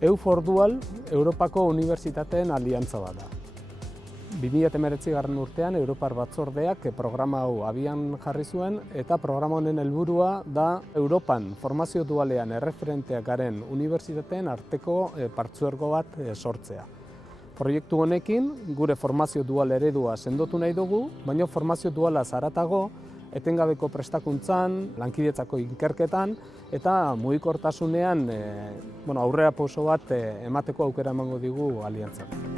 EUFOR Dual Europako Unibertsitateen aliantza bat da. 2019 urtean Europar Batzordeak programa hau abian jarri zuen eta programa honen helburua da Europan formazio dualean erreferenteak garen unibertsitateen arteko partzuergo bat sortzea. Proiektu honekin gure formazio dual eredua sendotu nahi dugu, baina formazio dualaz haratago etengabeko prestakuntzan, lankidetzako ikerketan eta mugikortasunean aurrerapauso bat emateko aukera emango digu aliantzak.